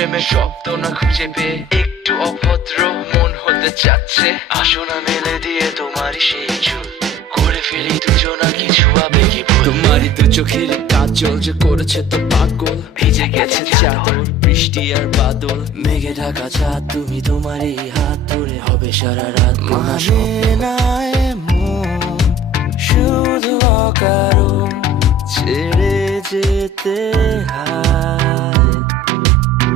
প্রেমের শব্দ না খুঁজে পেয়ে একটু অভদ্র মন হতে চাচ্ছে। আসো না মেলে দিয়ে তোমারই সেই চুল, করে ফেলি দুজনা কিছু আবেগী ভুল। তোমারই তো চোখের কাজল যে করেছে তো পাগল, ভিজে গেছে চাদর বৃষ্টি আর বাদল, মেঘে ঢাকা চাঁদ তুমি তোমারই হাত ধরে হবে সারা রাত। মানে না এমন শুধু অকারণ ছেড়ে যেতে হয়।